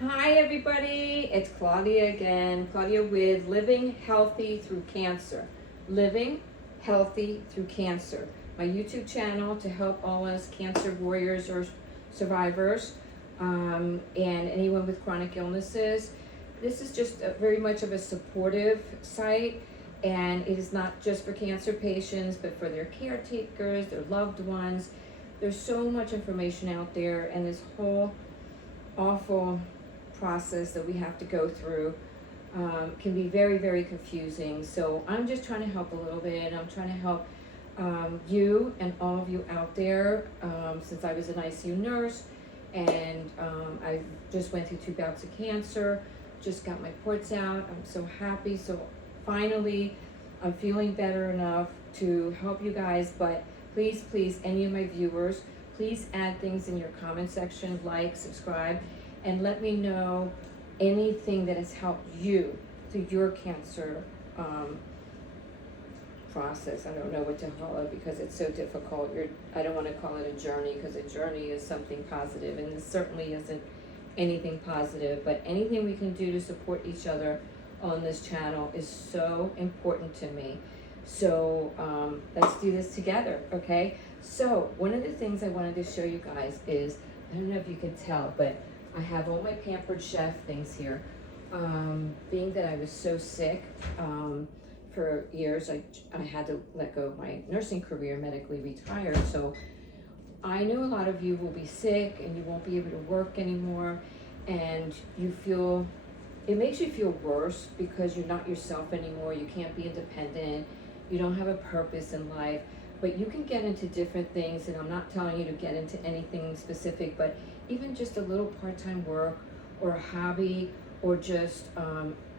Hi everybody, it's Claudia again. Claudia with Living Healthy Through Cancer. Living Healthy Through Cancer. My YouTube channel to help all us cancer warriors or survivors and anyone with chronic illnesses. This is just very much of a supportive site, and it is not just for cancer patients but for their caretakers, their loved ones. There's so much information out there, and this whole awful process that we have to go through can be very, very confusing. So I'm just trying to help a little bit. I'm trying to help you and all of you out there, since I was an ICU nurse, and I just went through 2 bouts of cancer, just got my ports out. I'm so happy. So finally, I'm feeling better enough to help you guys. But please, any of my viewers, please add things in your comment section, like, subscribe, and let me know anything that has helped you through your cancer process. I don't know what to call it because it's so difficult. I don't want to call it a journey, because a journey is something positive, and this certainly isn't anything positive. But anything we can do to support each other on this channel is so important to me. So let's do this together, okay? So one of the things I wanted to show you guys is, I don't know if you can tell, but I have all my Pampered Chef things here. Being that I was so sick for years, I had to let go of my nursing career, medically retired. So I know a lot of you will be sick and you won't be able to work anymore, and it makes you feel worse because you're not yourself anymore. You can't be independent. You don't have a purpose in life. But you can get into different things, and I'm not telling you to get into anything specific, but even just a little part-time work or a hobby, or just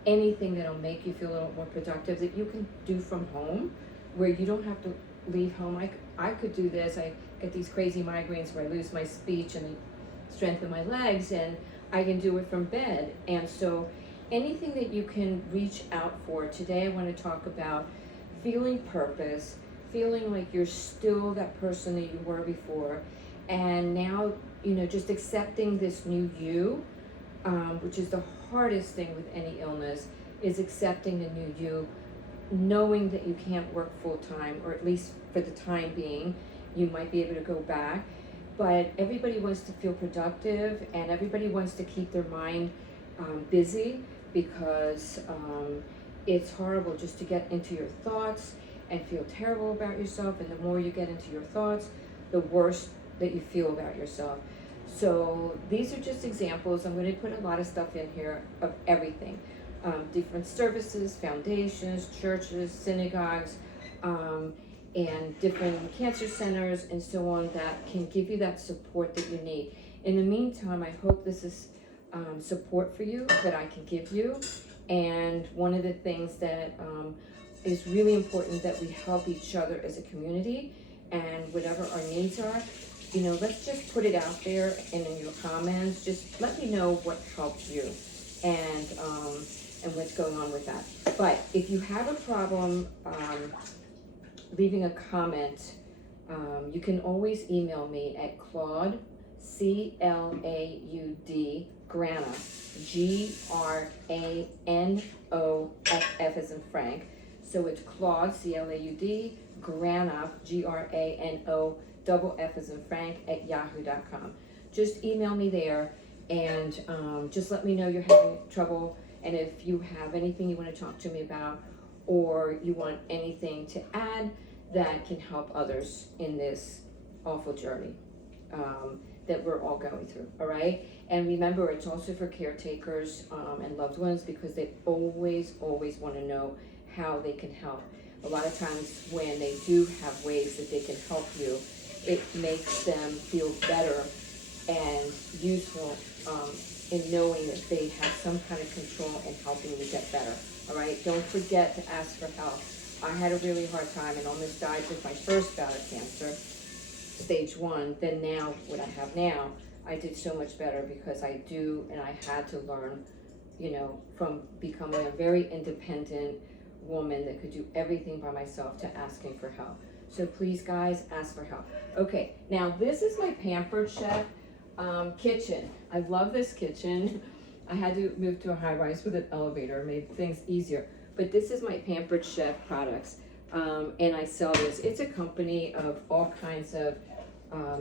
anything that'll make you feel a little more productive that you can do from home, where you don't have to leave home. I could do this. I get these crazy migraines where I lose my speech and the strength of my legs, and I can do it from bed. And so anything that you can reach out for. Today I want to talk about feeling purpose, feeling like you're still that person that you were before, and now, just accepting this new you, which is the hardest thing with any illness, is accepting the new you, knowing that you can't work full-time, or at least for the time being. You might be able to go back, but everybody wants to feel productive, and everybody wants to keep their mind busy, because it's horrible just to get into your thoughts and feel terrible about yourself. And the more you get into your thoughts, the worse that you feel about yourself. So these are just examples. I'm going to put a lot of stuff in here of everything. Different services, foundations, churches, synagogues, and different cancer centers and so on, that can give you that support that you need. In the meantime, I hope this is support for you that I can give you. And one of the things that is really important, that we help each other as a community, and whatever our needs are, let's just put it out there, and in your comments, just let me know what helped you, and what's going on with that. But if you have a problem leaving a comment, you can always email me at Claude, C-L-A-U-D, Granoff, Granoff as in Frank. So it's Claude, C-L-A-U-D, Granoff, Granoff as in Frank, at yahoo.com. Just email me there, and just let me know you're having trouble. And if you have anything you want to talk to me about, or you want anything to add that can help others in this awful journey that we're all going through, all right? And remember, it's also for caretakers and loved ones, because they always want to know how they can help. A lot of times when they do have ways that they can help you, it makes them feel better and useful in knowing that they have some kind of control in helping you get better, all right? Don't forget to ask for help. I had a really hard time and almost died with my first bout of cancer, stage 1. Then now, what I have now, I did so much better, because I had to learn, from becoming a very independent woman that could do everything by myself to asking for help. So please, guys, ask for help. Okay, now this is my Pampered Chef kitchen. I love this kitchen. I had to move to a high rise with an elevator, made things easier. But this is my Pampered Chef products, and I sell this. It's a company of all kinds of,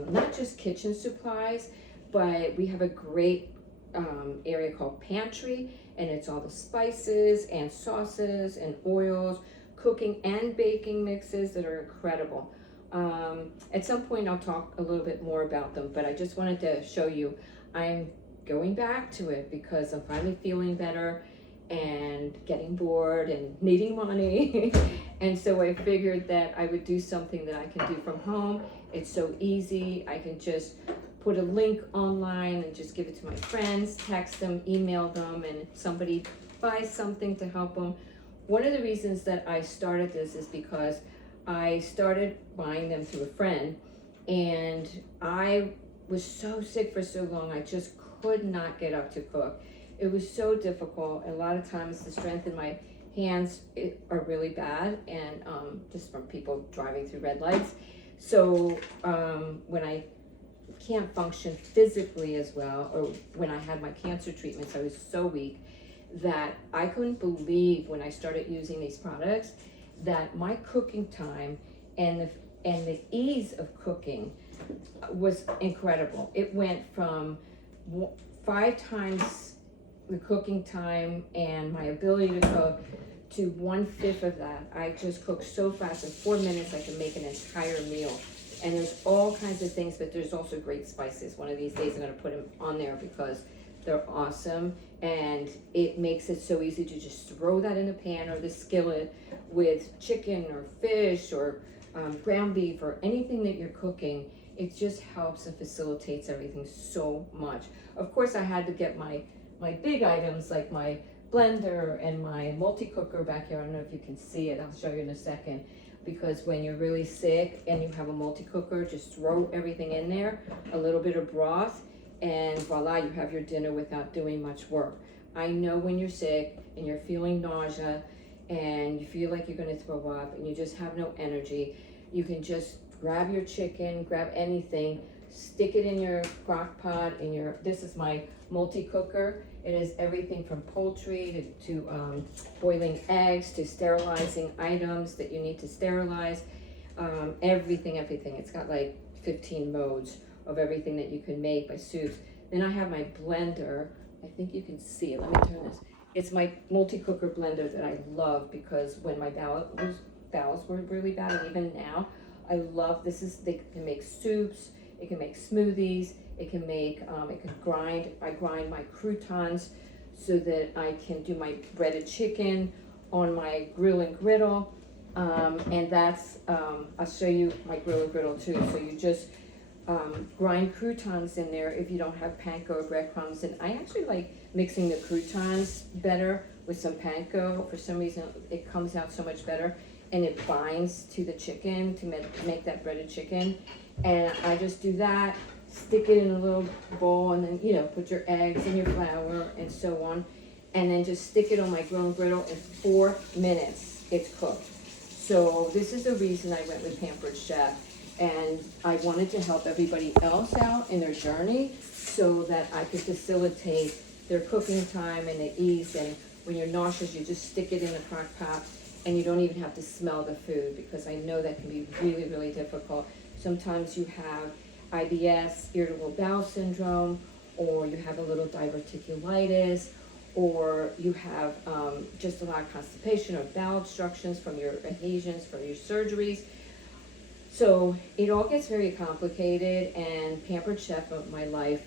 not just kitchen supplies, but we have a great area called pantry, and it's all the spices and sauces and oils, cooking and baking mixes that are incredible. At some point I'll talk a little bit more about them, but I just wanted to show you I'm going back to it because I'm finally feeling better and getting bored and needing money. And so I figured that I would do something that I can do from home. It's so easy. I can just put a link online and just give it to my friends, text them, email them, and if somebody buys something to help them. One of the reasons that I started this is because I started buying them through a friend, and I was so sick for so long, I just could not get up to cook. It was so difficult, and a lot of times the strength in my hands are really bad, and just from people driving through red lights. So when I can't function physically as well, or when I had my cancer treatments, I was so weak that I couldn't believe when I started using these products that my cooking time and the ease of cooking was incredible. It went from 5 times the cooking time and my ability to cook to 1/5 of that. I just cook so fast. In 4 minutes I can make an entire meal. And there's all kinds of things, but there's also great spices. One of these days I'm going to put them on there because they're awesome, and it makes it so easy to just throw that in the pan or the skillet with chicken or fish or ground beef or anything that you're cooking. It just helps and facilitates everything so much. Of course, I had to get my big items like my blender and my multi-cooker back here. I don't know if you can see it. I'll show you in a second. Because when you're really sick and you have a multi-cooker, just throw everything in there, a little bit of broth, and voila, you have your dinner without doing much work. I know when you're sick and you're feeling nausea and you feel like you're gonna throw up and you just have no energy, you can just grab your chicken, grab anything, stick it in your crock pot, this is my multi-cooker. It is everything from poultry to boiling eggs to sterilizing items that you need to sterilize. Everything. It's got like 15 modes of everything that you can make by soups. Then I have my blender. I think you can see it. Let me turn this. It's my multi-cooker blender that I love because when my bowels were really bad, and even now, I love this. They can make soups. It can make smoothies. It can make, I grind my croutons so that I can do my breaded chicken on my grill and griddle. And that's, I'll show you my grill and griddle too. So you just grind croutons in there if you don't have panko or breadcrumbs. And I actually like mixing the croutons better with some panko. For some reason, it comes out so much better. And it binds to the chicken to make that breaded chicken. And I just do that. Stick it in a little bowl, and then put your eggs and your flour and so on, and then just stick it on my grill and griddle. In 4 minutes it's cooked. So this is the reason I went with Pampered Chef, and I wanted to help everybody else out in their journey so that I could facilitate their cooking time and the ease. And when you're nauseous, you just stick it in the crock pot and you don't even have to smell the food, because I know that can be really, really difficult. Sometimes you have IBS, irritable bowel syndrome, or you have a little diverticulitis, or you have just a lot of constipation or bowel obstructions from your adhesions, from your surgeries. So it all gets very complicated, and Pampered Chef made my life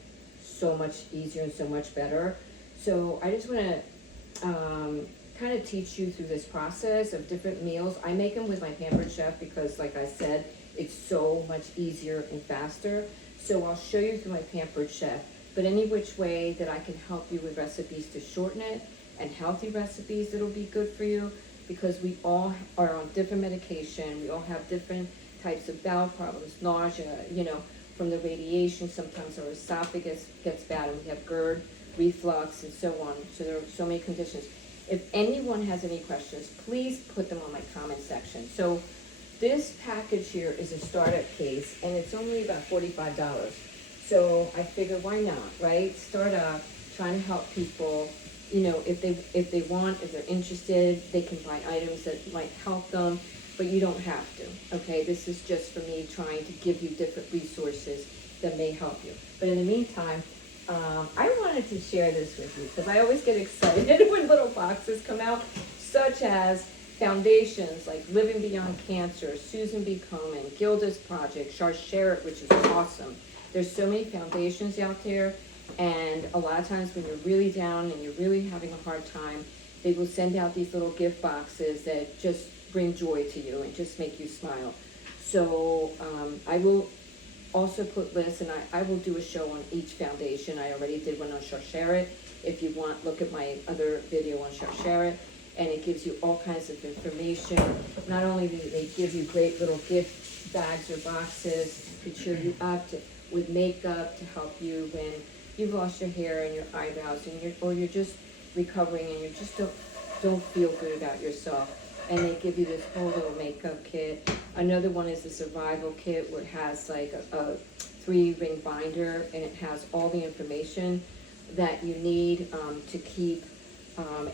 so much easier and so much better. So I just want to kind of teach you through this process of different meals. I make them with my Pampered Chef because, like I said, it's so much easier and faster. So I'll show you through my Pampered Chef, but any which way that I can help you with recipes to shorten it and healthy recipes that'll be good for you, because we all are on different medication. We all have different types of bowel problems, nausea, from the radiation. Sometimes our esophagus gets bad and we have GERD, reflux, and so on. So there are so many conditions. If anyone has any questions, please put them on my comment section. So this package here is a startup case, and it's only about $45. So I figured, why not, right? Start up, trying to help people, you know, if they want, if they're interested, they can buy items that might help them, but you don't have to, okay? This is just for me trying to give you different resources that may help you. But in the meantime, I wanted to share this with you because I always get excited when little boxes come out, such as foundations like Living Beyond Cancer, Susan B. Komen, Gilda's Project, Share It, which is awesome. There's so many foundations out there, and a lot of times when you're really down and you're really having a hard time, they will send out these little gift boxes that just bring joy to you and just make you smile. So I will also put lists, and I will do a show on each foundation. I already did one on Share It. If you want, look at my other video on Share It. And it gives you all kinds of information. Not only do they give you great little gift bags or boxes to cheer you up, with makeup to help you when you've lost your hair and your eyebrows, and you're just recovering and you just don't feel good about yourself. And they give you this whole little makeup kit. Another one is the survival kit, where it has like a 3-ring binder, and it has all the information that you need to keep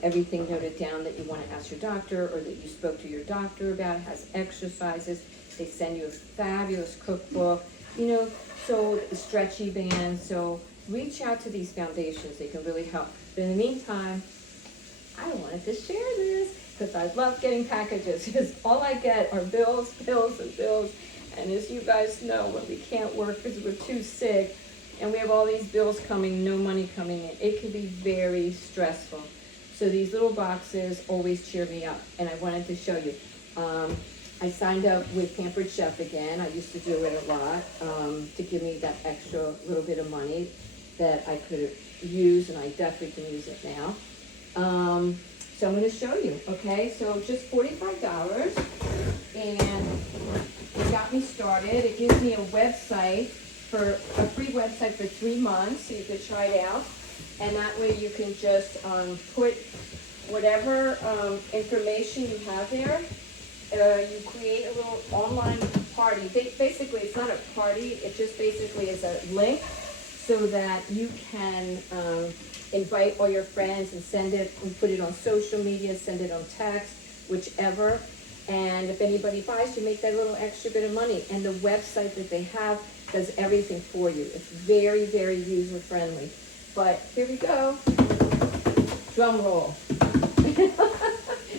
everything noted down that you want to ask your doctor or that you spoke to your doctor about. It has exercises. They send you a fabulous cookbook, you know, so stretchy bands. So reach out to these foundations. They can really help. But in the meantime, I wanted to share this because I love getting packages, because all I get are bills, bills, and bills. And as you guys know, when we can't work because we're too sick and we have all these bills coming, no money coming in, it can be very stressful. So these little boxes always cheer me up, and I wanted to show you. I signed up with Pampered Chef again. I used to do it a lot to give me that extra little bit of money that I could use, and I definitely can use it now. So I'm going to show you, okay? So just $45, and it got me started. It gives me a website, a free website for 3 months, so you could try it out. And that way you can just put whatever information you have there. You create a little online party. Basically, it's not a party. It just basically is a link so that you can invite all your friends and send it and put it on social media, send it on text, whichever. And if anybody buys, you make that little extra bit of money. And the website that they have does everything for you. It's very, very user-friendly. But here we go. Drum roll.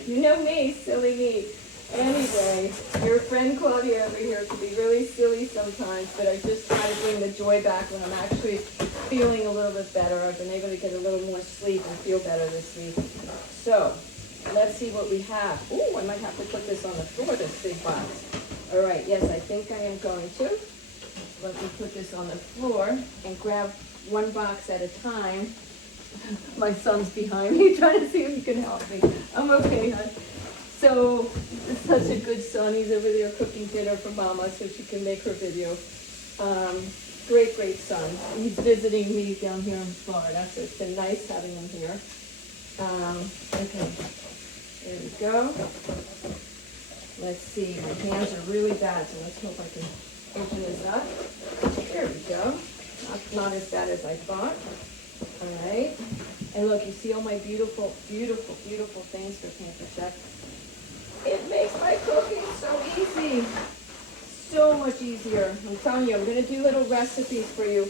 You know me, silly me. Anyway, your friend Claudia over here can be really silly sometimes, but I just try to bring the joy back when I'm actually feeling a little bit better. I've been able to get a little more sleep and feel better this week. So, let's see what we have. Ooh, I might have to put this on the floor, this big box. All right, yes, I think I am going to. Let me put this on the floor and grab one box at a time. My son's behind me trying to see if he can help me. I'm okay, hon. So, it's such a good son. He's over there cooking dinner for Mama so she can make her video. Great, great son. He's visiting me down here in Florida, so it's been nice having him here. Okay, there we go. Let's see, my hands are really bad, so let's hope I can open this up. There we go. Not as bad as I thought. All right. And look, you see all my beautiful, beautiful, beautiful things for Pampered Chef. It makes my cooking so easy. So much easier. I'm telling you, I'm going to do little recipes for you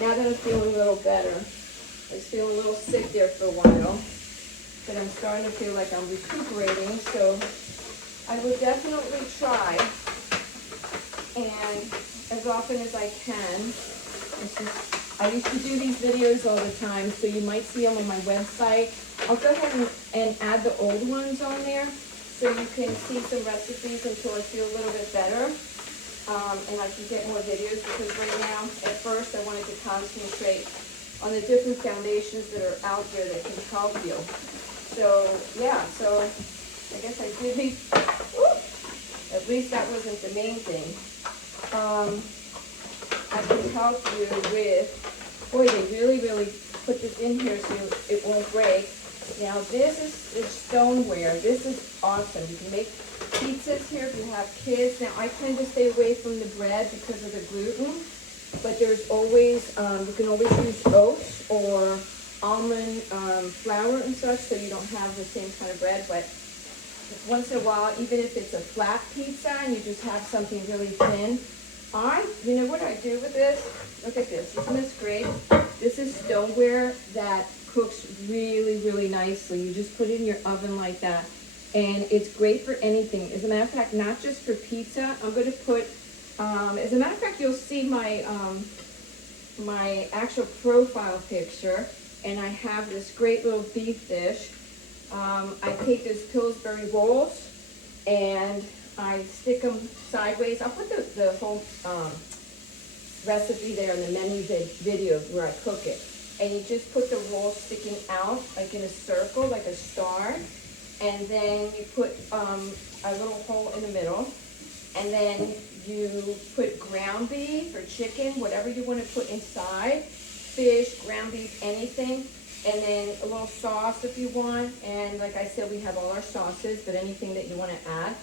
now that I'm feeling a little better. I was feeling a little sick there for a while, but I'm starting to feel like I'm recuperating, so I will definitely try, and as often as I can. I used to do these videos all the time, so you might see them on my website. I'll go ahead and add the old ones on there so you can see some recipes until I feel a little bit better. And I can get more videos, because right now, at first, I wanted to concentrate on the different foundations that are out there that can help you. So, yeah, so I guess I did these. At least that wasn't the main thing. I can help you with, boy, they really, really put this in here so it won't break. Now, this is stoneware. This is awesome. You can make pizzas here if you have kids. Now, I tend to stay away from the bread because of the gluten, but there's always, you can always use oats or almond flour and such, so you don't have the same kind of bread. But once in a while, even if it's a flat pizza and you just have something really thin, you know what I do with this? Look at this. Isn't this great? This is stoneware that cooks really, really nicely. You just put it in your oven like that, and it's great for anything. As a matter of fact, not just for pizza. I'm going to put, as a matter of fact, you'll see my my actual profile picture, and I have this great little beef dish. I take those Pillsbury rolls and I stick them sideways. I'll put the whole recipe there in the menu video where I cook it. And you just put the roll sticking out like in a circle, like a star. And then you put a little hole in the middle. And then you put ground beef or chicken, whatever you want to put inside. Fish, ground beef, anything. And then a little sauce if you want. And like I said, we have all our sauces, but anything that you want to add.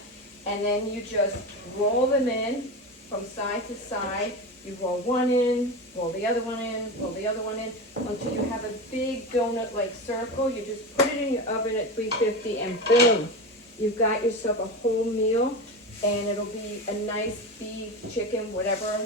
And then you just roll them in from side to side. You roll one in, roll the other one in, roll the other one in, until you have a big donut-like circle. You just put it in your oven at 350 and boom, you've got yourself a whole meal, and it'll be a nice beef, chicken, whatever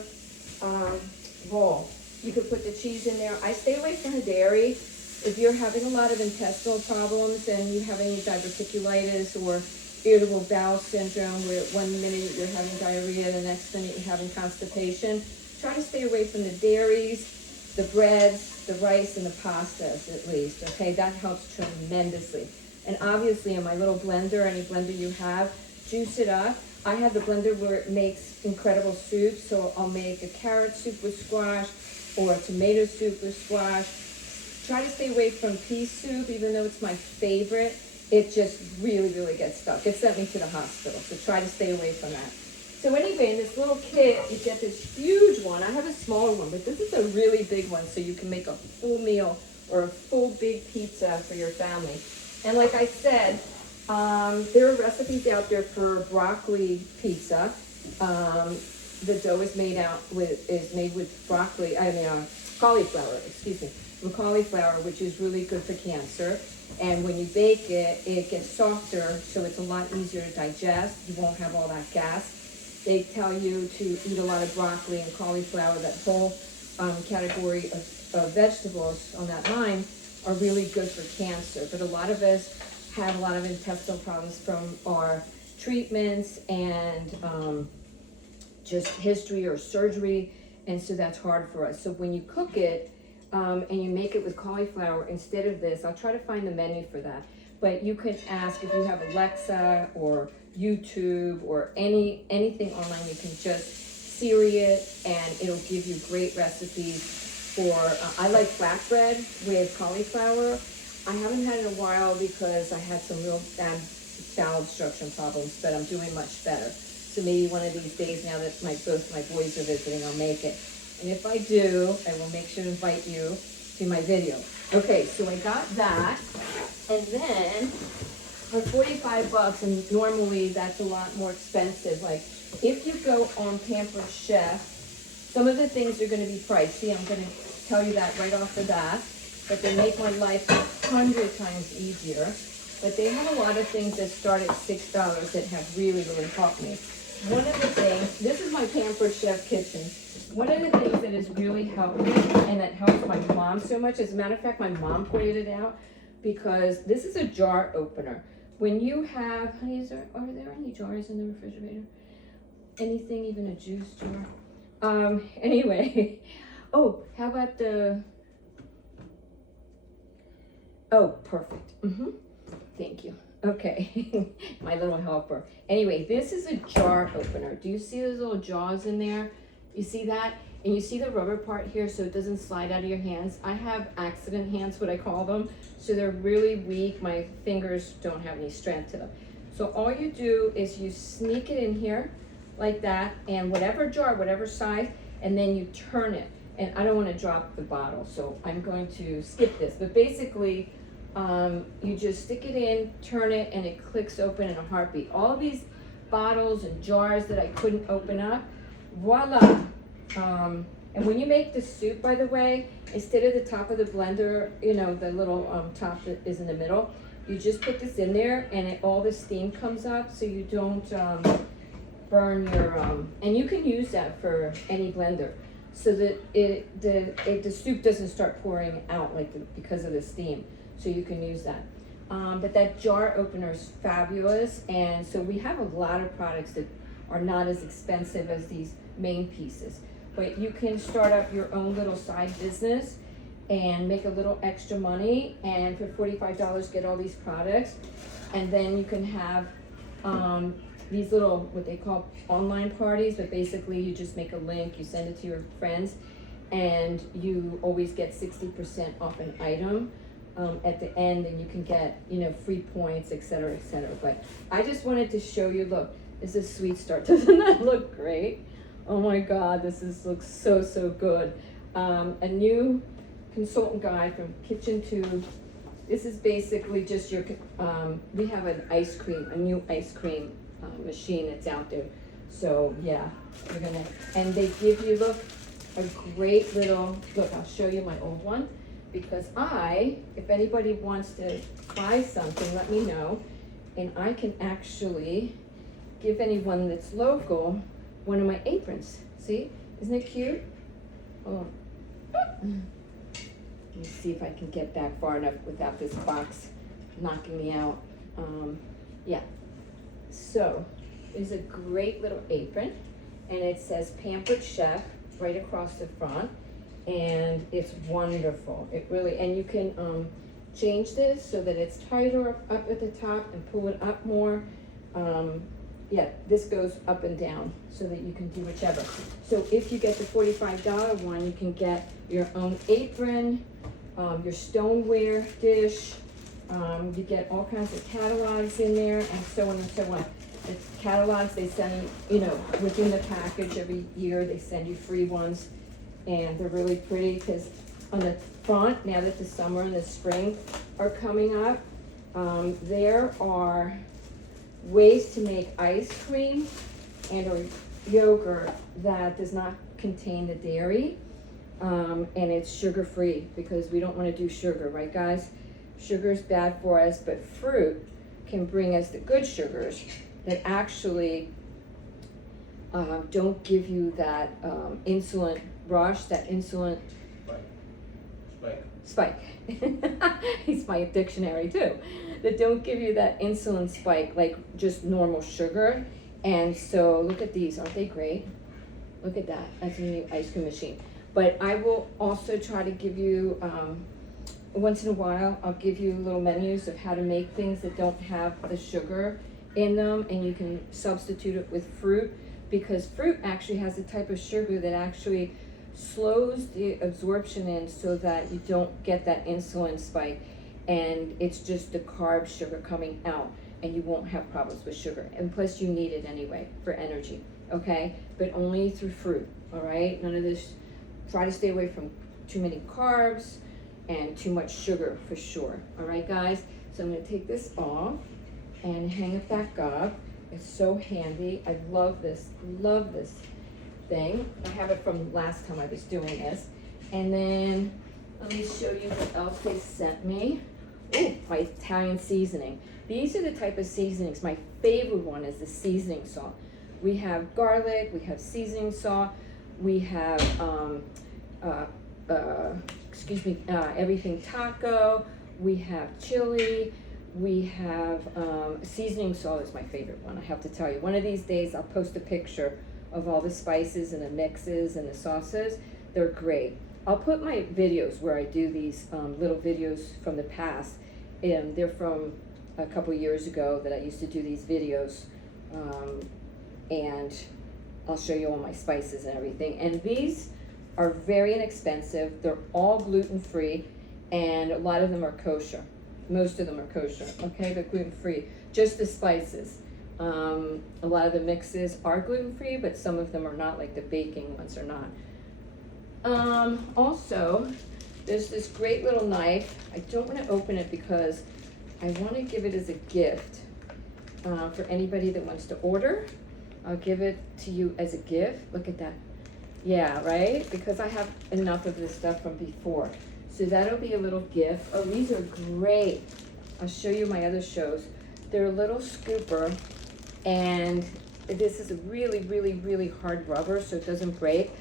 roll. You could put the cheese in there. I stay away from the dairy. If you're having a lot of intestinal problems and you have any diverticulitis or irritable bowel syndrome, where 1 minute you're having diarrhea, the next minute you're having constipation, try to stay away from the dairies, the breads, the rice, and the pastas at least, okay? That helps tremendously. And obviously in my little blender, any blender you have, juice it up. I have the blender where it makes incredible soup, so I'll make a carrot soup with squash or a tomato soup with squash. Try to stay away from pea soup, even though it's my favorite. It just really, really gets stuck. It sent me to the hospital, so try to stay away from that. So anyway, in this little kit, you get this huge one. I have a smaller one, but this is a really big one, so you can make a full meal or a full big pizza for your family. And like I said, there are recipes out there for broccoli pizza. The dough is made with cauliflower, excuse me, with cauliflower, which is really good for cancer. And when you bake it, it gets softer, so it's a lot easier to digest. You won't have all that gas. They tell you to eat a lot of broccoli and cauliflower. That whole category of vegetables on that line are really good for cancer. But a lot of us have a lot of intestinal problems from our treatments and just history or surgery, and so that's hard for us. So when you cook it, and you make it with cauliflower instead of this, I'll try to find the menu for that. But you can ask if you have Alexa or YouTube or anything online. You can just Siri it, and it'll give you great recipes for. I like flatbread with cauliflower. I haven't had it in a while because I had some real bad bowel obstruction problems, but I'm doing much better. So maybe one of these days, now that both my boys are visiting, I'll make it. And if I do, I will make sure to invite you to my video. Okay, so I got that. And then for 45 bucks, and normally that's a lot more expensive. Like if you go on Pampered Chef, some of the things are going to be pricey. I'm going to tell you that right off the bat. But they make my life 100 times easier. But they have a lot of things that start at $6 that have really, really helped me. One of the things, this is my Pampered Chef kitchen. One of the things that has really helped me and that helps my mom so much, as a matter of fact, my mom pointed it out, because this is a jar opener. When you have, honey, are there any jars in the refrigerator? Anything, even a juice jar? Anyway, oh, how about oh, perfect. Thank you. Okay, my little helper. Anyway, this is a jar opener. Do you see those little jaws in there? You see that? And you see the rubber part here so it doesn't slide out of your hands. I have accident hands, what I call them. So they're really weak. My fingers don't have any strength to them. So all you do is you sneak it in here like that, and whatever jar, whatever size, and then you turn it. And I don't want to drop the bottle, so I'm going to skip this. But basically, you just stick it in, turn it, and it clicks open in a heartbeat. All of these bottles and jars that I couldn't open up, voila. And when you make the soup, by the way, instead of the top of the blender, you know, the little top that is in the middle, you just put this in there and all the steam comes up so you don't burn your, and you can use that for any blender so that the soup doesn't start pouring out because of the steam. So you can use that. But that jar opener is fabulous, and so we have a lot of products that are not as expensive as these main pieces. But you can start up your own little side business and make a little extra money, and for $45 get all these products, and then you can have these little, what they call online parties, but basically you just make a link, you send it to your friends, and you always get 60% off an item at the end, and you can get, you know, free points, etc., etc. But I just wanted to show you, look, this is Sweet Start. Doesn't that look great? Oh my God, looks so good. A new consultant guide from Kitchen Tube. This is basically just your, we have an ice cream, a new ice cream machine that's out there. So yeah, we're gonna, and they give you, look, a great little, look, I'll show you my old one, because if anybody wants to buy something, let me know, and I can actually give anyone that's local one of my aprons. See, isn't it cute? Oh. Let me see if I can get back far enough without this box knocking me out. Yeah. So, it's a great little apron, and it says Pampered Chef right across the front, and it's wonderful. It really, and you can change this so that it's tighter up at the top and pull it up more. Yeah, this goes up and down so that you can do whichever. So if you get the $45 one, you can get your own apron, your stoneware dish, you get all kinds of catalogs in there, and so on and so on. The catalogs they send, you know, within the package every year, they send you free ones, and they're really pretty because on the front, now that the summer and the spring are coming up, there are ways to make ice cream and or yogurt that does not contain the dairy, and it's sugar-free because we don't want to do sugar, right guys? Sugar is bad for us, but fruit can bring us the good sugars that actually don't give you that insulin rush, that insulin spike. He's my dictionary too. That don't give you that insulin spike like just normal sugar. And so look at these, aren't they great? Look at that, that's a new ice cream machine. But I will also try to give you, once in a while, I'll give you little menus of how to make things that don't have the sugar in them, and you can substitute it with fruit, because fruit actually has a type of sugar that actually slows the absorption in so that you don't get that insulin spike, and it's just the carb sugar coming out, and you won't have problems with sugar. And plus you need it anyway for energy, okay? But only through fruit, all right? None of this, try to stay away from too many carbs and too much sugar for sure, all right guys? So I'm gonna take this off and hang it back up. It's so handy. I love this thing. I have it from last time I was doing this. And then let me show you what else they sent me. Oh, my Italian seasoning. These are the type of seasonings. My favorite one is the seasoning salt. We have garlic, we have seasoning salt, we have everything taco, we have chili, we have seasoning salt is my favorite one, I have to tell you. One of these days I'll post a picture of all the spices and the mixes and the sauces. They're great. I'll put my videos where I do these little videos from the past, and they're from a couple years ago that I used to do these videos, and I'll show you all my spices and everything. And these are very inexpensive. They're all gluten-free, and a lot of them are kosher. Most of them are kosher, okay? They're gluten-free, just the spices. A lot of the mixes are gluten-free, but some of them are not, like the baking ones are not. Also, there's this great little knife. I don't want to open it because I want to give it as a gift for anybody that wants to order. I'll give it to you as a gift. Look at that. Yeah, right? Because I have enough of this stuff from before. So that'll be a little gift. Oh, these are great. I'll show you my other shows. They're a little scooper, and this is a really, really, really hard rubber so it doesn't break.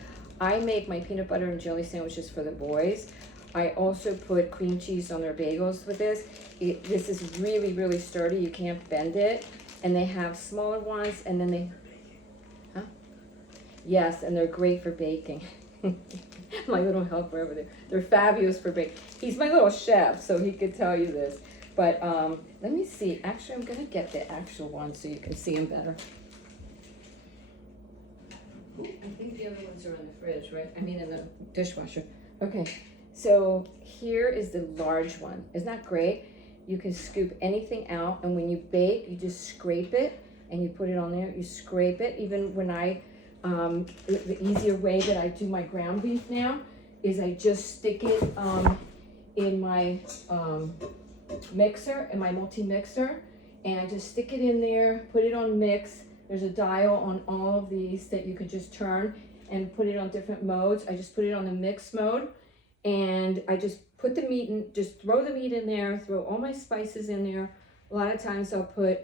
I make my peanut butter and jelly sandwiches for the boys. I also put cream cheese on their bagels with this. This is really, really sturdy. You can't bend it. And they have smaller ones, and then they, huh? Yes, and they're great for baking. My little helper over there. They're fabulous for baking. He's my little chef, so he could tell you this. But let me see. Actually, I'm going to get the actual one so you can see them better. I think the other ones are in the fridge, right? I mean in the dishwasher. Okay, so here is the large one. Isn't that great? You can scoop anything out, and when you bake, you just scrape it, and you put it on there. You scrape it. Even when I, the easier way that I do my ground beef now is I just stick it in my mixer, in my multi-mixer, and I just stick it in there, put it on mix. There's a dial on all of these that you could just turn and put it on different modes. I just put it on the mix mode, and I just put the meat in, just throw the meat in there, throw all my spices in there. A lot of times I'll put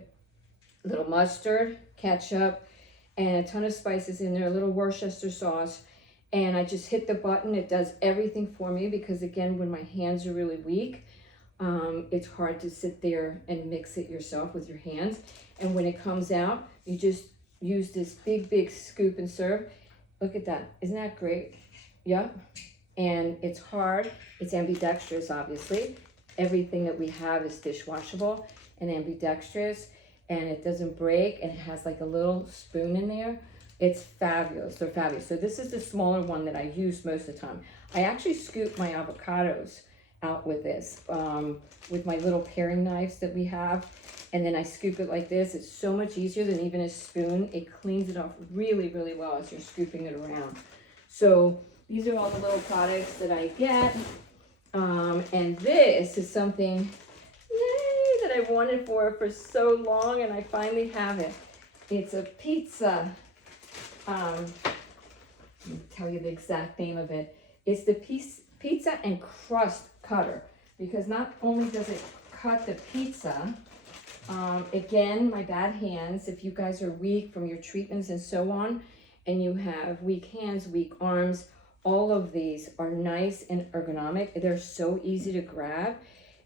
a little mustard, ketchup, and a ton of spices in there, a little Worcester sauce, and I just hit the button. It does everything for me because, again, when my hands are really weak, it's hard to sit there and mix it yourself with your hands. And when it comes out, you just use this big scoop and serve. Look at that. Isn't that great? Yep. And it's hard. It's ambidextrous, obviously. Everything that we have is dishwashable and ambidextrous, and it doesn't break, and it has like a little spoon in there. It's fabulous. They're fabulous. So this is the smaller one that I use most of the time. I actually scoop my avocados out with this, with my little paring knives that we have. And then I scoop it like this. It's so much easier than even a spoon. It cleans it off really, really well as you're scooping it around. So these are all the little products that I get. And this is something, yay, that I wanted for so long, and I finally have it. It's a pizza. Let me tell you the exact name of it. It's the pizza and crust cutter, because not only does it cut the pizza, again, my bad hands, if you guys are weak from your treatments and so on, and you have weak hands, weak arms, all of these are nice and ergonomic. They're so easy to grab,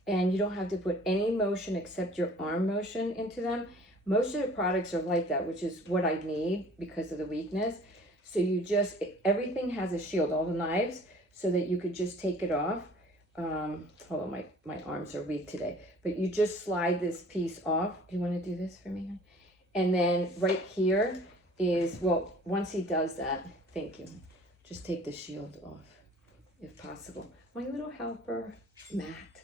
and you don't have to put any motion except your arm motion into them. Most of the products are like that, which is what I need because of the weakness. So you just, everything has a shield, all the knives, so that you could just take it off. Hold on, my arms are weak today. But you just slide this piece off. Do you want to do this for me? And then right here is, well, once he does that, thank you. Just take the shield off, if possible. My little helper, Matt.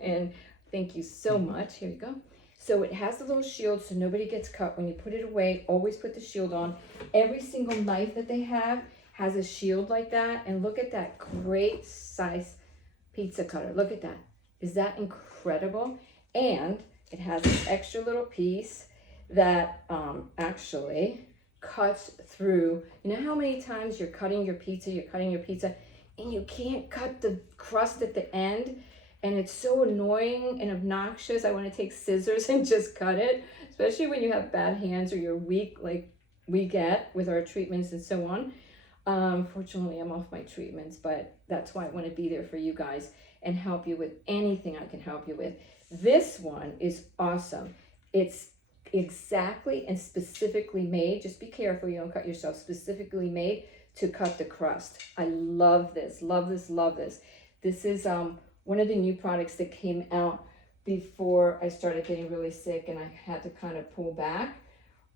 And thank you so much. Here you go. So it has the little shield so nobody gets cut. When you put it away, always put the shield on. Every single knife that they have has a shield like that. And look at that great size pizza cutter. Look at that. Is that incredible? And it has an extra little piece that actually cuts through. You know how many times you're cutting your pizza, and you can't cut the crust at the end? And it's so annoying and obnoxious. I want to take scissors and just cut it, especially when you have bad hands or you're weak, like we get with our treatments and so on. Fortunately, I'm off my treatments, but that's why I want to be there for you guys and help you with anything I can help you with. This one is awesome. It's exactly and specifically made, just be careful you don't cut yourself, specifically made to cut the crust. I love this, love this, love this. This is one of the new products that came out before I started getting really sick and I had to kind of pull back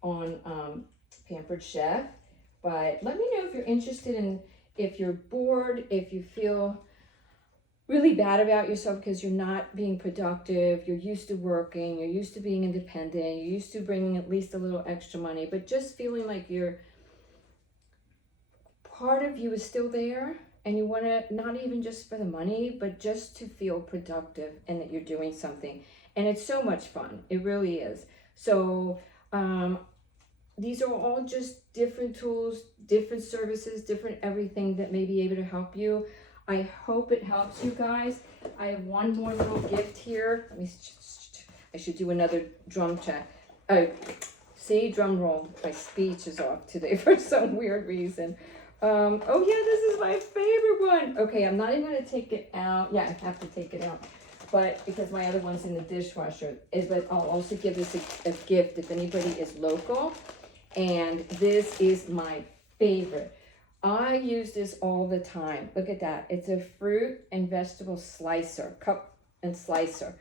on Pampered Chef. But let me know if you're interested in, if you're bored, if you feel really bad about yourself because you're not being productive, you're used to working, you're used to being independent, you're used to bringing at least a little extra money, but just feeling like you're, part of you is still there, and you want to, not even just for the money, but just to feel productive and that you're doing something. And it's so much fun. It really is. So these are all just different tools, different services, different everything that may be able to help you. I hope it helps you guys. I have one more little gift here. I should do another drum check. Oh, see, drum roll. My speech is off today for some weird reason. Oh yeah, this is my favorite one. Okay, I'm not even gonna take it out. Yeah, I have to take it out, but because my other one's in the dishwasher. But I'll also give this a gift if anybody is local. And this is my favorite. I use this all the time. Look at that. It's a fruit and vegetable slicer, cup and slicer.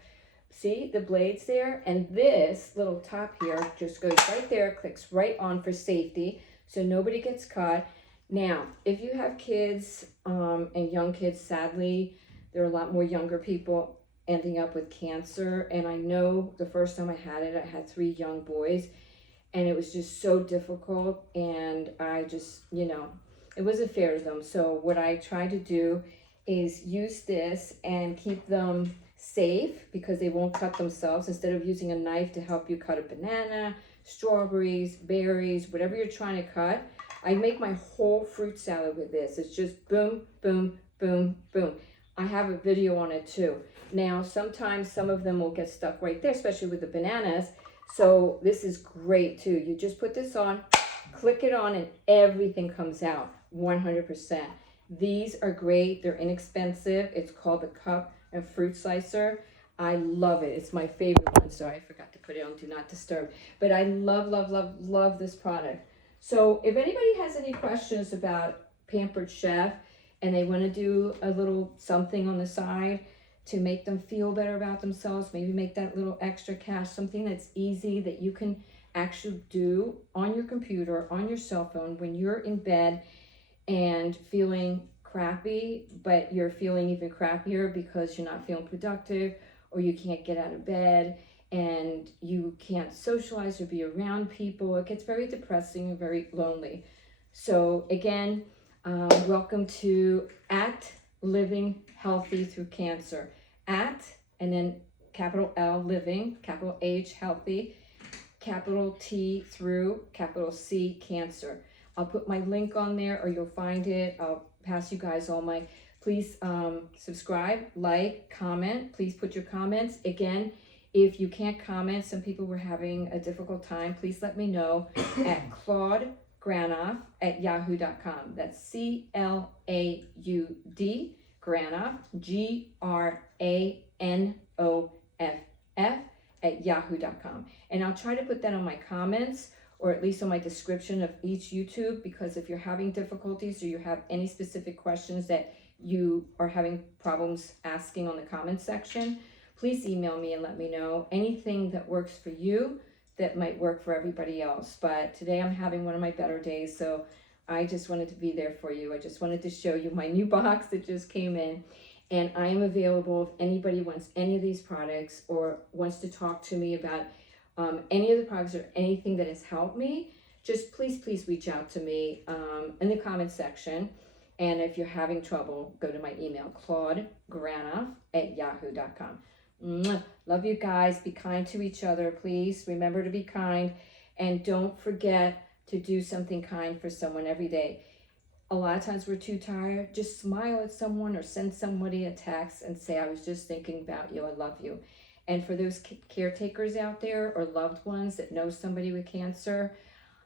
See the blades there? And this little top here just goes right there, clicks right on for safety, so nobody gets caught. Now, if you have kids and young kids, sadly, there are a lot more younger people ending up with cancer. And I know the first time I had it, I had 3 young boys, and it was just so difficult. And I just, it wasn't fair to them. So what I try to do is use this and keep them safe because they won't cut themselves. Instead of using a knife to help you cut a banana, strawberries, berries, whatever you're trying to cut, I make my whole fruit salad with this. It's just boom, boom, boom, boom. I have a video on it too. Now, sometimes some of them will get stuck right there, especially with the bananas. So this is great too. You just put this on, click it on, and everything comes out 100%. These are great. They're inexpensive. It's called the cup and fruit slicer. I love it. It's my favorite one. Sorry, I forgot to put it on Do Not Disturb. But I love, love, love, love this product. So if anybody has any questions about Pampered Chef and they want to do a little something on the side to make them feel better about themselves, maybe make that little extra cash, something that's easy that you can actually do on your computer, on your cell phone when you're in bed and feeling crappy, but you're feeling even crappier because you're not feeling productive or you can't get out of bed and you can't socialize or be around people. It gets very depressing and very lonely. So again, welcome to Living Healthy Through Cancer. And then capital L, living, capital H, healthy, capital T, through, capital C, cancer. I'll put my link on there or you'll find it. I'll pass you guys all my, please subscribe, like, comment. Please put your comments. Again, if you can't comment, some people were having a difficult time, please let me know at claudegranoff@yahoo.com. That's CLAUD, Granoff, GRANOFF@yahoo.com. And I'll try to put that on my comments or at least on my description of each YouTube, because if you're having difficulties or you have any specific questions that you are having problems asking on the comment section, please email me and let me know anything that works for you that might work for everybody else. But today I'm having one of my better days, so I just wanted to be there for you. I just wanted to show you my new box that just came in. And I am available if anybody wants any of these products or wants to talk to me about any of the products or anything that has helped me. Just please reach out to me in the comment section. And if you're having trouble, go to my email, claudegranoff@yahoo.com. Love you guys. Be kind to each other, please. Remember to be kind. And don't forget to do something kind for someone every day. A lot of times we're too tired. Just smile at someone or send somebody a text and say, I was just thinking about you. I love you. And for those caretakers out there or loved ones that know somebody with cancer,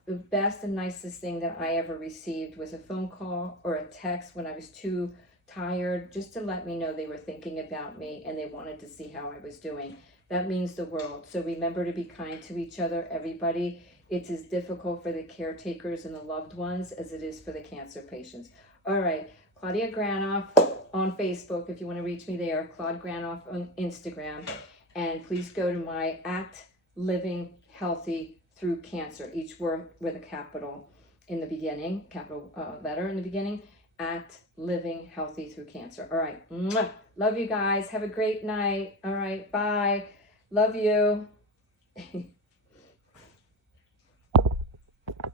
the best and nicest thing that I ever received was a phone call or a text when I was too tired, just to let me know they were thinking about me and they wanted to see how I was doing. That means the world. So remember to be kind to each other, everybody. It's as difficult for the caretakers and the loved ones as it is for the cancer patients. All right, Claudia Granoff on Facebook if you want to reach me there, Claude Granoff on Instagram. And please go to my @Living Healthy Through Cancer, each word with a capital in the beginning, capital letter in the beginning, @Living Healthy Through Cancer. All right. Mwah. Love you guys. Have a great night. All right. Bye. Love you.